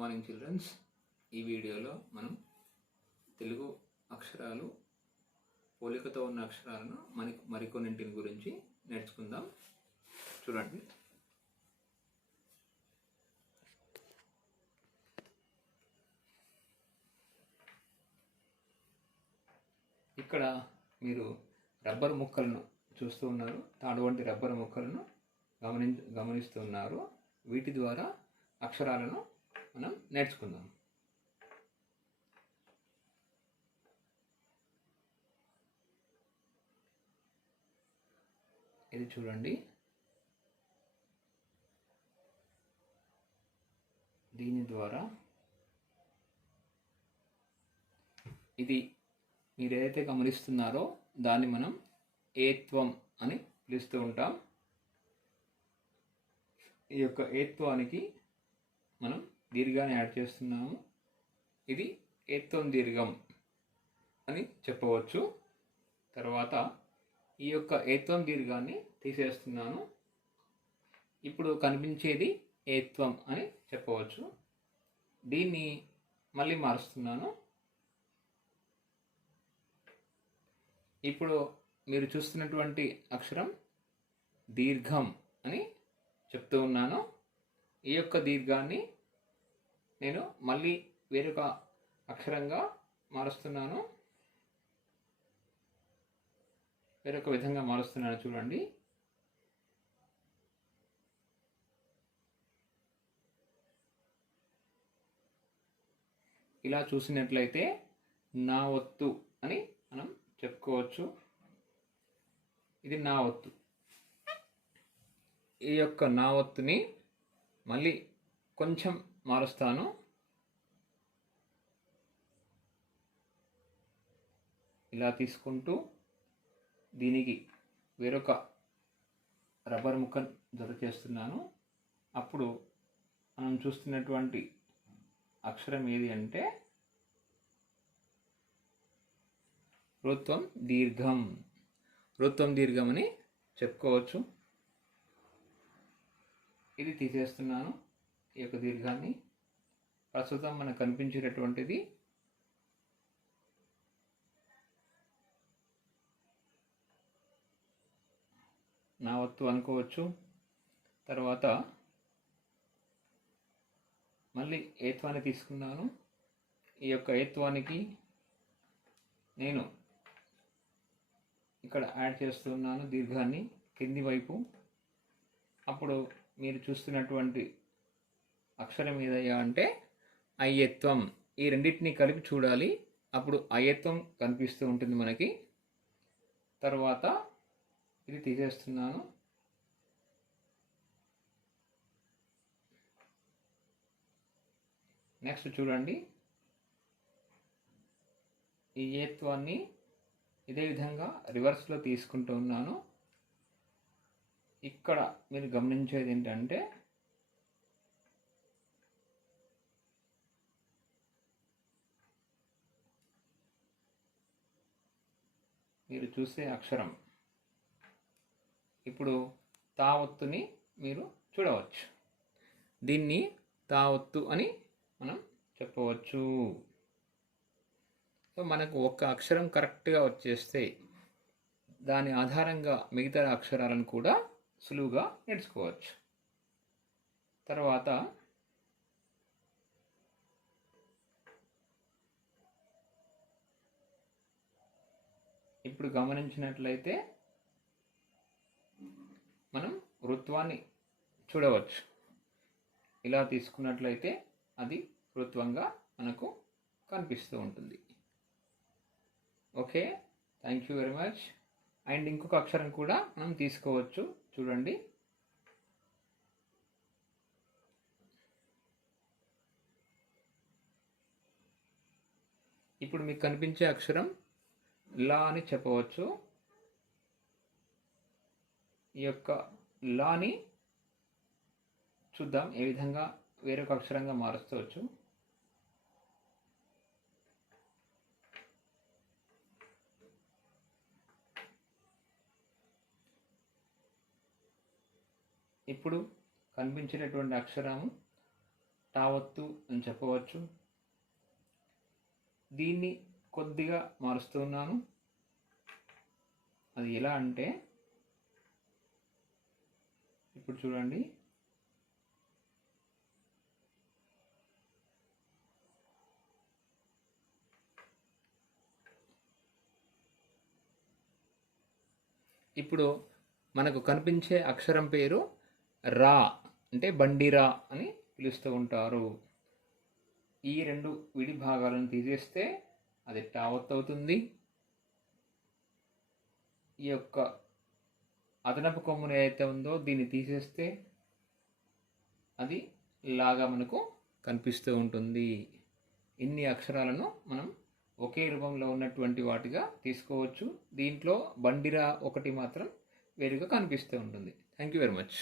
Morning children's. ఈ వీడియోలో మనం తెలుగు అక్షరాలు పోలికతో ఉన్న అక్షరాలను మరికొన్నింటిని గురించి నేర్చుకుందాం. చూడండి. ఇక్కడ మీరు రబ్బర్ ముక్కలను చూస్తూ ఉన్నారు. తాడు వంటి రబ్బర్ ముక్కలను గమనిస్తూ ఉన్నారు. వీటి ద్వారా అక్షరాలను మనం నేర్చుకుందాం. ఇది చూడండి. దీని ద్వారా ఇది మీరు ఏదైతే గమనిస్తున్నారో దాన్ని మనం ఏత్వం అని పిలుస్తూ ఉంటాం. ఈ యొక్క ఏత్వానికి మనం దీర్ఘాన్ని యాడ్ చేస్తున్నాము. ఇది ఏత్వం దీర్ఘం అని చెప్పవచ్చు. తర్వాత ఈ యొక్క ఏత్వం దీర్ఘాన్ని తీసేస్తున్నాను. ఇప్పుడు కనిపించేది ఏత్వం అని చెప్పవచ్చు. దీన్ని మళ్ళీ మారుస్తున్నాను. ఇప్పుడు మీరు చూస్తున్నటువంటి అక్షరం దీర్ఘం అని చెప్తూ ఉన్నాను. ఈ యొక్క దీర్ఘాన్ని నేను మళ్ళీ వేరొక అక్షరంగా మారుస్తున్నాను. వేరొక విధంగా మారుస్తున్నాను. చూడండి. ఇలా చూసినట్లయితే నా ఒత్తు అని మనం చెప్పుకోవచ్చు. ఇది నా ఒత్తు. ఈ యొక్క నా ఒత్తుని మళ్ళీ కొంచెం మారుస్తాను. ఇలా తీసుకుంటూ దీనికి వేరొక రబ్బర్ ముక్క జత చేస్తున్నాను. అప్పుడు మనం చూస్తున్నటువంటి అక్షరం ఏది అంటే రుత్వం దీర్ఘం. రుత్వం దీర్ఘం అని చెప్పుకోవచ్చు. ఇది తీసేస్తున్నాను. ఈ యొక్క దీర్ఘాన్ని ప్రస్తుతం మనకు కనిపించేటటువంటిది నా ఒత్తు అనుకోవచ్చు. తర్వాత మళ్ళీ ఏత్వాన్ని తీసుకున్నాను. ఈ యొక్క ఏత్వానికి నేను ఇక్కడ యాడ్ చేస్తున్నాను దీర్ఘాన్ని కింది వైపు. అప్పుడు మీరు చూస్తున్నటువంటి అక్షరం ఏదయ్యా అంటే అయ్యత్వం. ఈ రెండింటిని కలిపి చూడాలి. అప్పుడు అయ్యత్వం కనిపిస్తూ ఉంటుంది మనకి. తర్వాత ఇది తీసేస్తున్నాను. నెక్స్ట్ చూడండి. ఈ ఏత్వాన్ని ఇదే విధంగా రివర్స్లో తీసుకుంటూ ఉన్నాను. ఇక్కడ మీరు గమనించేది ఏంటంటే మీరు చూసే అక్షరం ఇప్పుడు తా ఒత్తుని మీరు చూడవచ్చు. దీన్ని తా ఒత్తు అని మనం చెప్పవచ్చు. సో మనకు ఒక అక్షరం కరెక్ట్గా వచ్చేస్తే దాని ఆధారంగా మిగతా అక్షరాలను కూడా సులువుగా నేర్చుకోవచ్చు. తర్వాత ఇప్పుడు గమనించినట్లయితే మనం రుత్వాన్ని చూడవచ్చు. ఇలా తీసుకున్నట్లయితే అది రుత్వంగా మనకు కనిపిస్తూ ఉంటుంది. Okay, thank you very much. And ఇంకొక అక్షరం కూడా మనం తీసుకోవచ్చు. చూడండి. ఇప్పుడు మీకు కనిపించే అక్షరం లా అని చెప్పవచ్చు. ఈ యొక్క లాని చూద్దాం ఏ విధంగా వేరొక అక్షరంగా మారుస్తవచ్చు. ఇప్పుడు కనిపించేటటువంటి అక్షరం తావత్తు అని చెప్పవచ్చు. దీన్ని కొద్దిగా మారుస్తూ ఉన్నాను. అది ఎలా అంటే ఇప్పుడు చూడండి, ఇప్పుడు మనకు కనిపించే అక్షరం పేరు రా, అంటే బండిరా అని పిలుస్తూ ఉంటారు. ఈ రెండు విడి భాగాలను తీసేస్తే అది టావత్ అవుతుంది. ఈ యొక్క అదనపు కొమ్మును ఏదైతే ఉందో దీన్ని తీసేస్తే అది లాగా మనకు కనిపిస్తూ ఉంటుంది. ఇన్ని అక్షరాలను మనం ఒకే రూపంలో ఉన్నటువంటి వాటిగా తీసుకోవచ్చు. దీంట్లో బండిరా ఒకటి మాత్రం వేరుగా కనిపిస్తూ ఉంటుంది. Thank you very much.